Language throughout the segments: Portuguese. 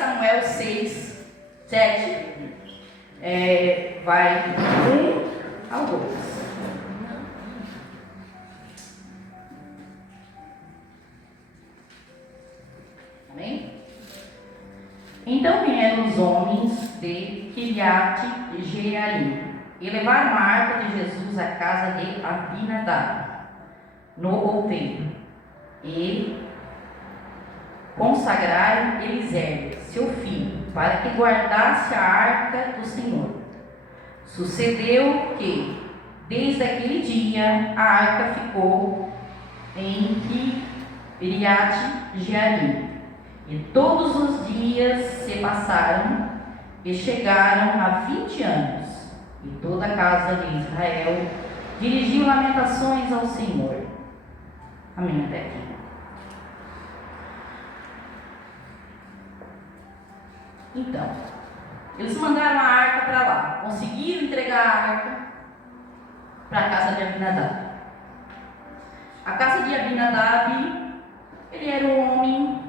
Samuel 6, 7, vai 1 ao 2. Amém? Então vieram os homens de Kiriat Jearim e levaram a arca de Jesus à casa de Abinadab, no outeiro, e consagraram Elisézer, seu filho, para que guardasse a arca do Senhor. Sucedeu que, desde aquele dia, a arca ficou em Kiriat Jearim. E todos os dias se passaram e chegaram a 20 anos. E toda a casa de Israel dirigiu lamentações ao Senhor. Amém, até aqui. Então, eles mandaram a arca para lá. Conseguiram entregar a arca para a casa de Abinadab. A casa de Abinadab, ele era um homem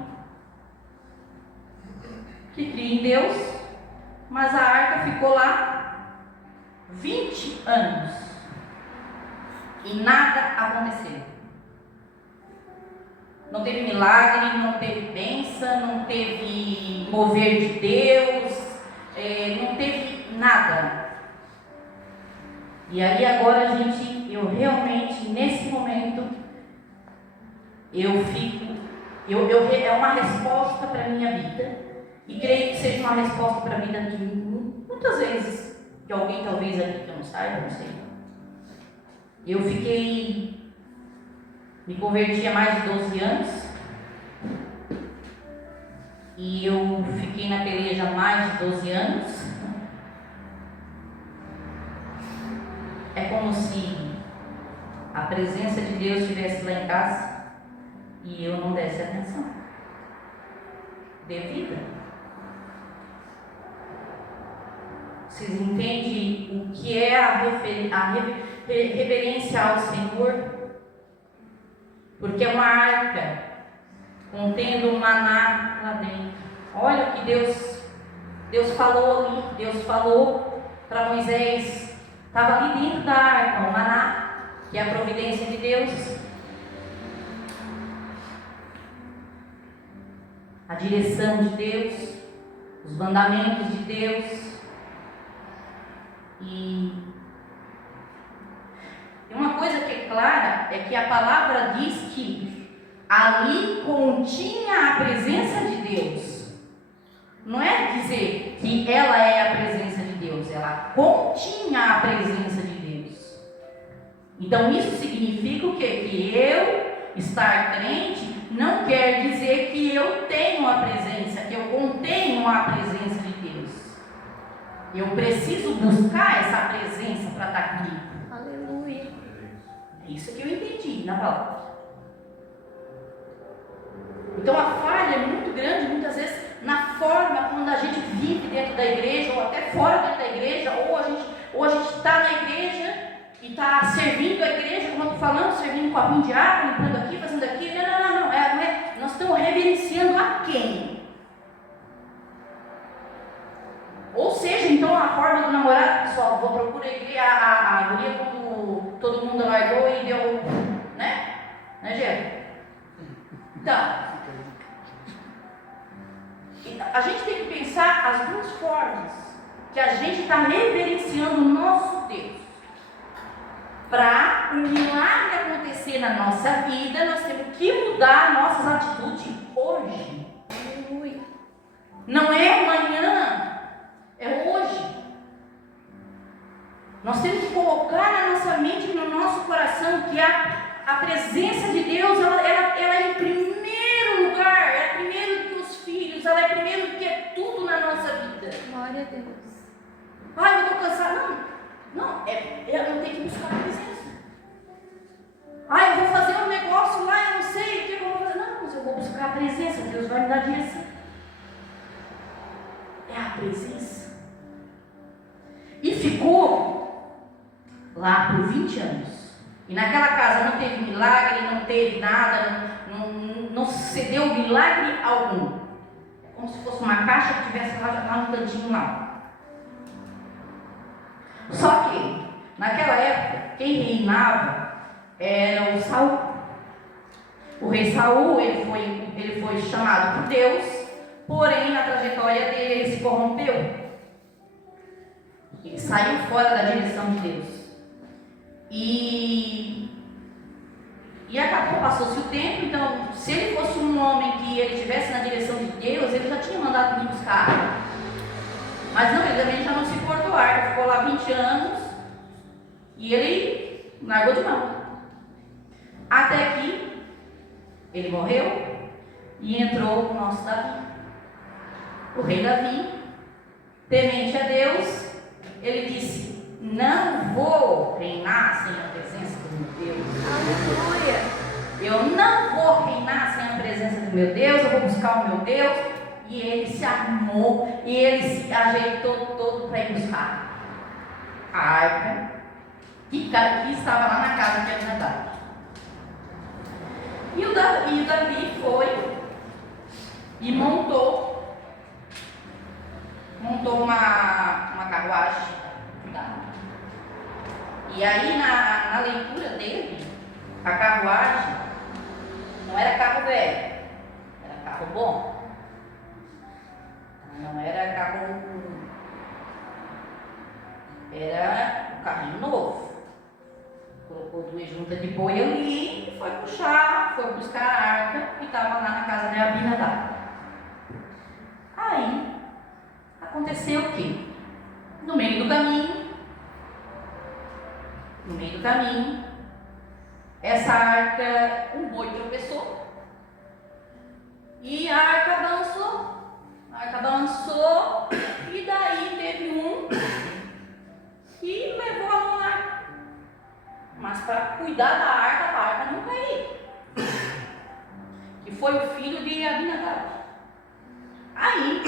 que cria em Deus, mas a arca ficou lá 20 anos e nada aconteceu. Não teve milagre, não teve bênção, não teve mover de Deus, não teve nada. E aí agora eu realmente, nesse momento, é uma resposta para a minha vida. E creio que seja uma resposta para a vida de muitas vezes, de alguém talvez aqui que eu não saiba, não sei. Me converti há mais de 12 anos. E eu fiquei na peleja há mais de 12 anos. É como se a presença de Deus estivesse lá em casa e eu não desse atenção devida. Vocês entendem o que é a reverência ao Senhor? Porque é uma arca contendo um maná lá dentro. Olha o que Deus falou ali. Deus falou para Moisés. Estava ali dentro da arca, o maná, que é a providência de Deus. A direção de Deus, os mandamentos de Deus. E uma coisa que é clara é que a palavra diz que ali continha a presença de Deus. Não é dizer que ela é a presença de Deus, ela continha a presença de Deus. Então isso significa o quê? Que eu estar crente não quer dizer que eu tenho a presença, que eu contenho a presença de Deus. Eu preciso buscar essa presença para estar comigo. Aleluia. É isso que eu entendi na palavra. Então a falha é muito grande, muitas vezes, na forma quando a gente vive dentro da igreja, ou até fora dentro da igreja, ou a gente está na igreja e está servindo a igreja, como eu estou falando, servindo um copinho de água, limpando aqui, fazendo aquilo. Não. Nós estamos reverenciando a quem? Ou seja, então a forma do namorado, pessoal, vou procurar a guria quando todo mundo largou e deu, né? Né, Gê? Então, a gente tem que pensar as duas formas que a gente está reverenciando o nosso Deus. Para um milagre acontecer na nossa vida, nós temos que mudar nossas atitudes hoje. Aleluia. Não é amanhã, é hoje. Nós temos que colocar na nossa mente e no nosso coração que a presença de Deus, ela é em primeiro lugar, é primeiro do que os filhos, ela é primeiro do que tudo na nossa vida. Glória a Deus. Ai, eu estou cansada. Não, eu tenho que buscar a presença. Ai, eu vou fazer um negócio lá, eu não sei o que eu vou fazer. Não, mas eu vou buscar a presença, Deus vai me dar direção. É a presença. E ficou lá por 20 anos. E naquela casa não teve milagre, não teve nada, não sucedeu milagre algum. É como se fosse uma caixa que tivesse lá no cantinho lá. Só que, naquela época, quem reinava era o Saul. O rei Saul, ele foi chamado por Deus, porém, na trajetória dele, ele se corrompeu. Ele saiu fora da direção de Deus. E acabou, passou-se o tempo. Então, se ele fosse um homem que ele estivesse na direção de Deus, ele já tinha mandado vir buscar. Mas não, ele também já não se importou. A arca ficou lá 20 anos e ele largou de mão. Até que ele morreu e entrou o nosso Davi. O rei Davi, temente a Deus, ele disse: não vou reinar sem a presença do meu Deus. Aleluia. Eu não vou reinar sem a presença do meu Deus, eu vou buscar o meu Deus. E ele se arrumou e ele se ajeitou todo para ir buscar a arca que estava lá na casa de Abinadab. E o Davi foi e montou uma carruagem. Tá? E aí na leitura dele, a carruagem não era carro velho, era carro bom. Não era carro, era um carrinho novo. Colocou 2 juntas de boi ali e foi buscar a arca que estava lá na casa de Abinadab. Aí aconteceu o quê? No meio do caminho, essa arca, um boi tropeçou e a arca balançou. A arca balançou e daí teve um que levou a mão na arca. Mas para cuidar da arca não cair. Que foi o filho de Abinadab. Aí,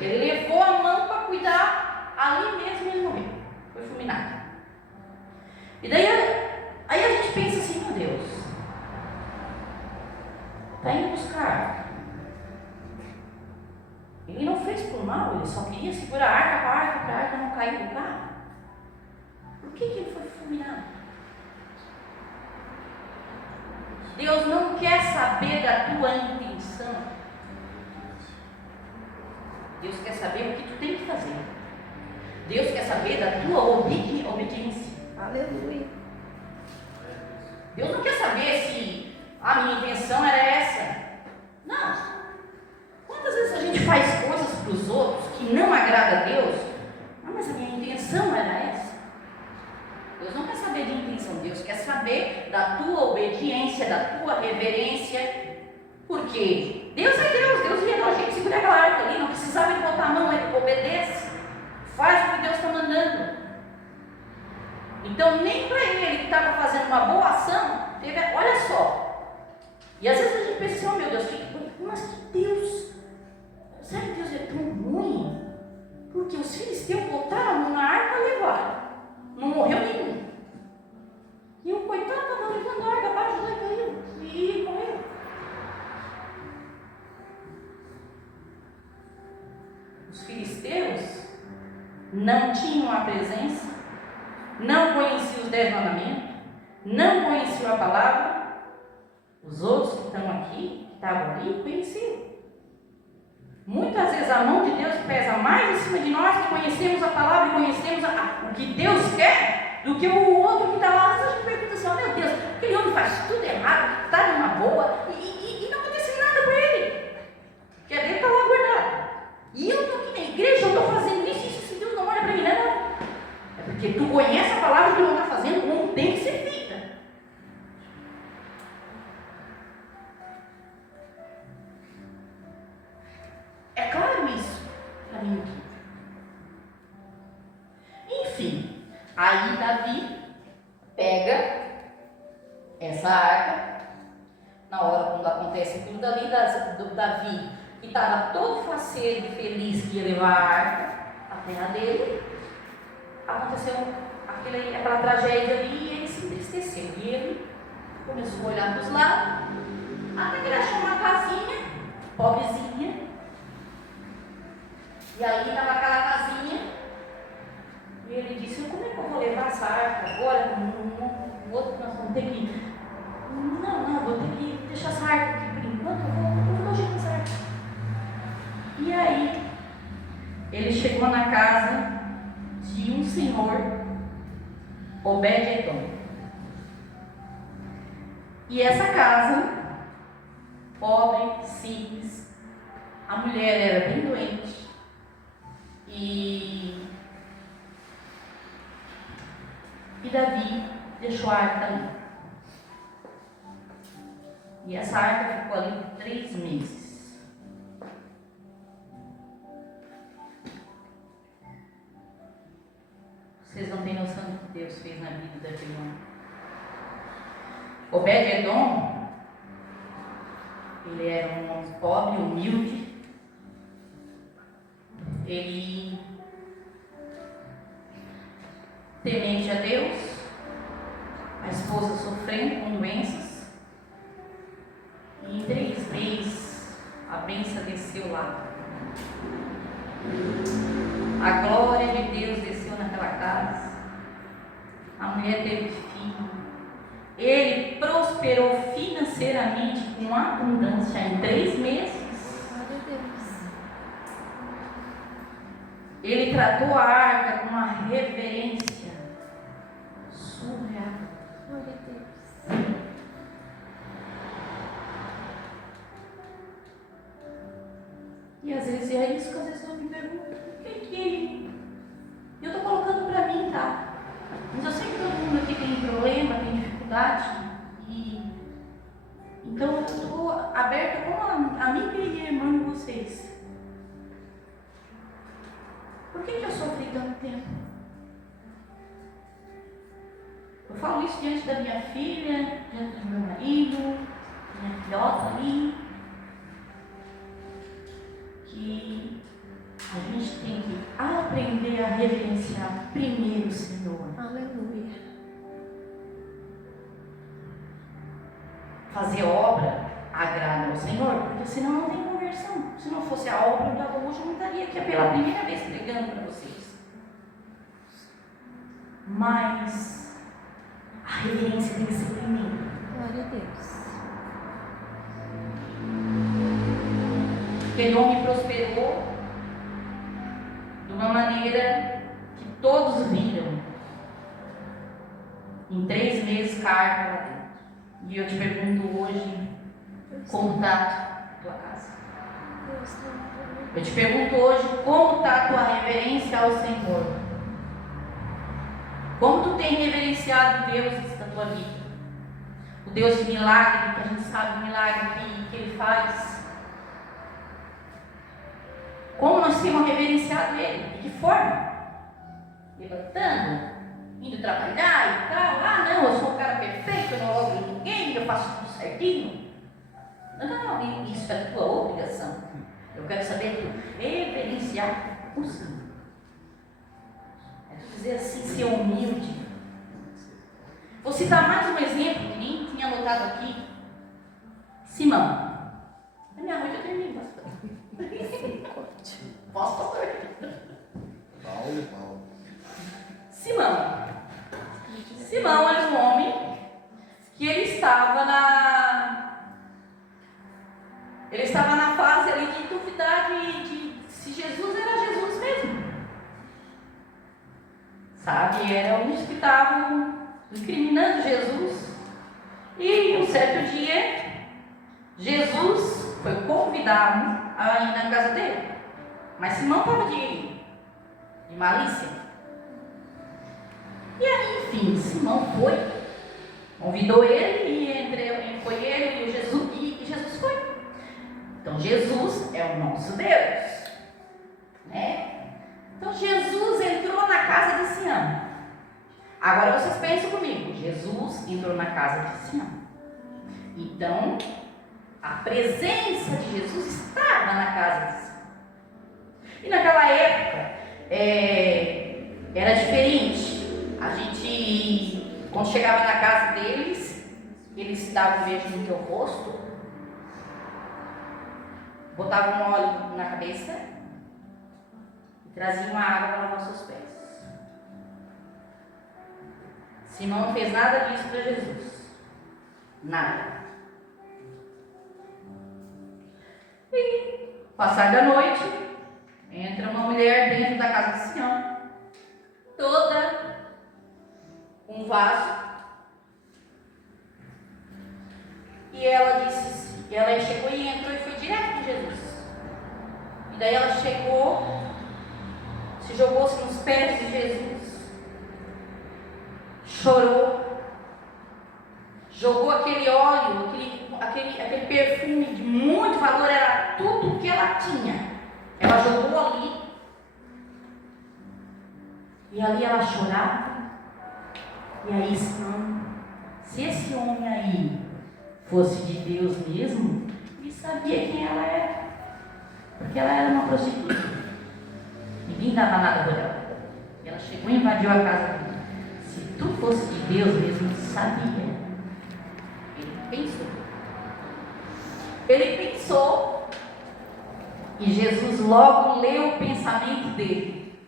ele levou a mão para cuidar, ali mesmo ele morreu. Foi fulminado. E daí a gente pensa assim, meu Deus, está indo buscar a arca. Ele não fez por mal, ele só queria segurar a arca para a arca não cair do carro. Por que ele foi fulminado? Deus não quer saber da tua intenção. Deus quer saber o que tu tem que fazer. Deus quer saber da tua obediência. Aleluia. Deus não quer saber se a minha intenção era essa. Não. Quantas vezes a gente faz coisas para os outros que não agrada a Deus? Ah, mas a minha intenção era essa. Deus não quer saber de intenção. Deus quer saber da tua obediência, da tua reverência. Porque Deus é Deus. Deus ia dar o jeito de segurar aquela arca ali. Não precisava ele botar a mão, ele obedece. Faz o que Deus está mandando. Então, nem para ele que estava fazendo uma boa ação, teve, olha só. E às vezes a gente pensa assim, oh meu Deus, mas que Deus, será que Deus é tão ruim? Porque os filisteus botaram a mão na arca e levaram. Não morreu nenhum. E o coitado estava levando a arca abaixo, daí caiu e morreu. Os filisteus não tinham a presença, não conheciam os 10 mandamentos, não conheciam a palavra. Os outros que estão aqui, que estavam ali, conheciam. Muitas vezes a mão de Deus pesa mais em cima de nós que conhecemos a palavra e conhecemos o que Deus quer, do que o outro que está lá. Às vezes a gente pergunta assim, oh meu Deus, aquele homem faz tudo errado, está numa boa e não acontece nada com ele. Porque a dele está lá guardado. E eu estou aqui na igreja, eu estou fazendo isso, se Deus não olha para mim, não. É porque tu conhece a palavra que não está fazendo como tem que ser feita. É claro isso para mim aqui. Enfim, aí Davi pega essa arca. Na hora quando acontece aquilo ali, do Davi, que estava todo faceiro e feliz que ia levar a arca à terra dele, aconteceu aquela tragédia ali e ele se entristeceu. E ele começou a olhar para os lados, até que ele achou uma casinha, pobrezinha, E ali estava aquela casinha. E ele disse: como é que eu vou levar essa arca agora? Nós vamos ter que. Não, vou ter que deixar essa arca aqui por enquanto. Eu vou deixar essa arca. E aí, ele chegou na casa de um senhor, Obed-Edom. E essa casa, pobre, simples, a mulher era bem doente. E Davi deixou a arca ali. E essa arca ficou ali por 3 meses. Vocês não têm noção do que Deus fez na vida daquele homem. Obed-Edom, ele era um homem pobre, humilde. Ele, temente a Deus, a esposa sofrendo com doenças, e em 3 meses a bênção desceu lá. A glória de Deus desceu naquela casa. A mulher teve filho. Ele prosperou financeiramente com abundância em 3 meses. Glória a Deus. Ele tratou a arca com uma reverência surreal. Glória a Deus. E às vezes é isso que às vezes eu me pergunto: o que eu estou colocando para mim, tá? Mas eu sei que todo mundo aqui tem problema, tem dificuldade. Então eu estou aberta como amiga e irmã de vocês. Por que eu sofri tanto tempo? Eu falo isso diante da minha filha, diante do meu marido, minha filhota ali. Que a gente tem que aprender a reverenciar primeiro o Senhor. Aleluia. Fazer obra agrada ao Senhor, porque senão não tem conversão. Se não fosse a obra, hoje eu não estaria aqui pela primeira vez pregando para vocês. Mas a reverência tem que ser primeiro. Glória a Deus. Aquele homem prosperou de uma maneira que todos viram. Em 3 meses, carga lá dentro. E eu te pergunto hoje, como está a tua casa? Eu te pergunto hoje, como está a tua reverência ao Senhor? Como tu tem reverenciado Deus na tua vida? O Deus de milagre, que a gente sabe o milagre que Ele faz. Como nós temos reverenciado Ele? De que forma? Levantando, indo trabalhar e tal. Não, eu sou um cara perfeito, eu não roubo em ninguém, eu faço tudo certinho. Não, isso é a tua obrigação. Eu quero saber tu reverenciar o Senhor. É tu dizer assim, ser humilde. Vou citar mais um exemplo que nem tinha anotado aqui. Simão. Na minha noite eu termino, pastor. Posso, pastor? Paulo. Simão era um homem que ele estava na fase ali de duvidar de se Jesus era Jesus mesmo. Sabe, eram uns que estavam incriminando Jesus. E um certo dia, Jesus foi convidado a ir na casa dele. Mas Simão estava de malícia. E aí, enfim, Simão foi, convidou ele e foi ele e Jesus, e Jesus foi. Então Jesus é o nosso Deus, né? Então Jesus entrou na casa de Sião. Agora vocês pensam comigo, Jesus entrou na casa de Sião. Então a presença de Jesus estava na casa de Sião. E naquela época era diferente. A gente, quando chegava na casa deles, eles davam um beijo no teu rosto, botavam um óleo na cabeça trazia uma água para lavar seus pés. Simão não fez nada disso para Jesus. Nada. E, passar da noite, entra uma mulher dentro da casa de Simão, toda um vaso. E ela disse, ela chegou e entrou e foi direto de Jesus. E daí ela chegou, se jogou-se nos pés de Jesus, chorou, jogou aquele óleo, aquele perfume de muito valor, era tudo que ela tinha. Ela jogou ali. E ali ela chorava. E aí, se esse homem aí fosse de Deus mesmo, ele sabia quem ela era. Porque ela era uma prostituta. Ninguém dava nada por ela. E ela chegou e invadiu a casa dele. Se tu fosse de Deus mesmo, sabia. Ele pensou. E Jesus logo leu o pensamento dele.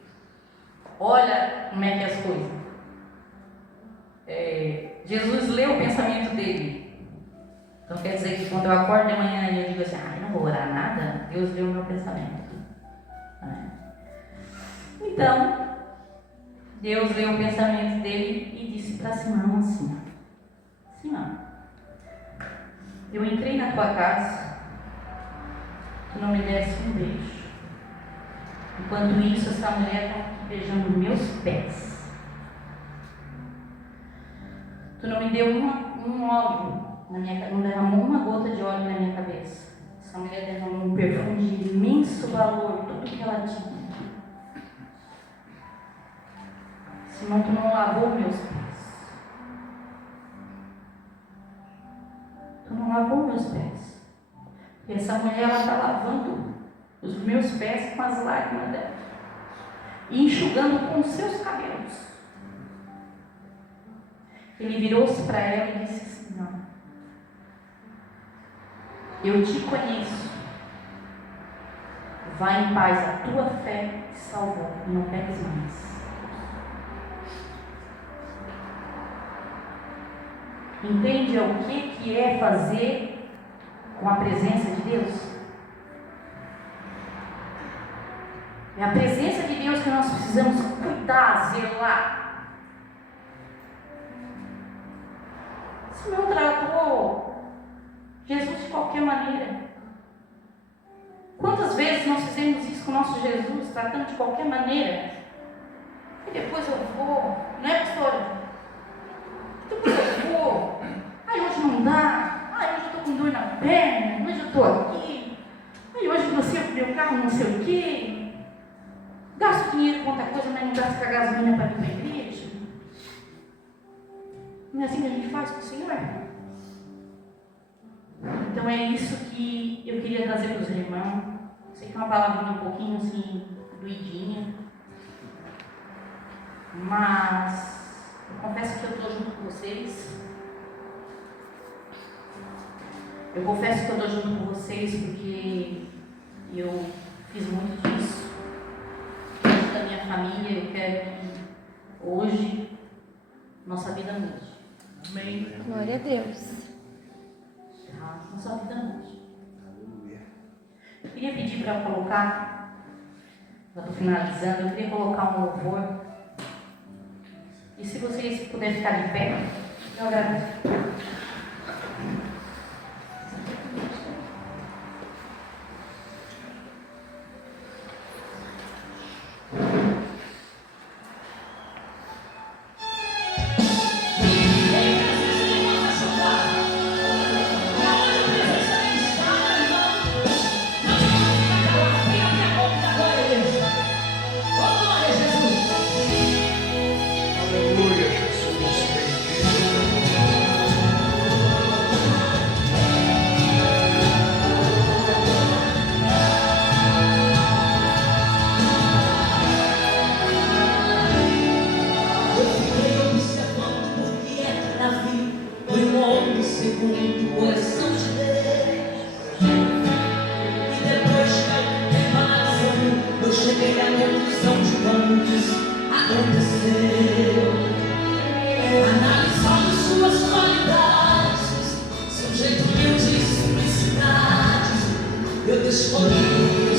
Olha como é que é as coisas. Jesus leu o pensamento dele. Então quer dizer que quando eu acordo de manhã e eu digo assim, não vou orar nada, Deus leu o meu pensamento. Então, Deus leu o pensamento dele e disse para Simão assim, Simão, eu entrei na tua casa, tu não me desse um beijo. Enquanto isso, essa mulher está aqui beijando meus pés. Tu não me deu um óleo na minha cabeça, não derramou uma gota de óleo na minha cabeça. Essa mulher derramou um perfume de imenso valor, tudo que ela tinha. Simão, tu não lavou meus pés. Tu não lavou meus pés. E essa mulher, ela está lavando os meus pés com as lágrimas dela e enxugando com os seus cabelos. Ele virou-se para ela e disse assim, não, eu te conheço, vai em paz, a tua fé te salvou, e não peques mais. Entende o que é fazer com a presença de Deus? É a presença de Deus que nós precisamos cuidar, zelar. Se não tratou Jesus de qualquer maneira. Quantas vezes nós fizemos isso com o nosso Jesus, tratando de qualquer maneira? E depois eu vou, não é, pastora? Depois eu vou. Ai, hoje não dá. Ai, hoje eu estou com dor na perna. Hoje eu estou aqui. Ai, hoje você, meu carro não sei o quê. Gasto dinheiro com outra coisa, mas não gasto com a gasolina para ir para a igreja. Não é assim que a gente faz com o Senhor? Então é isso que eu queria trazer para os irmãos. Sei que é uma palavrinha um pouquinho assim, doidinha. Mas eu confesso que eu estou junto com vocês. Eu confesso que eu estou junto com vocês porque eu fiz muito disso. Da minha família, eu quero que hoje nossa vida mude. Amém. Glória a Deus. Nossa vida mude. Eu queria pedir para colocar, já estou finalizando, eu queria colocar um louvor. E se vocês puderem ficar de pé, eu agradeço. Aleluia, Jesus. cheguei à conclusão de como isso aconteceu. Analisando suas qualidades, seu jeito humilde de simplicidade, eu descobri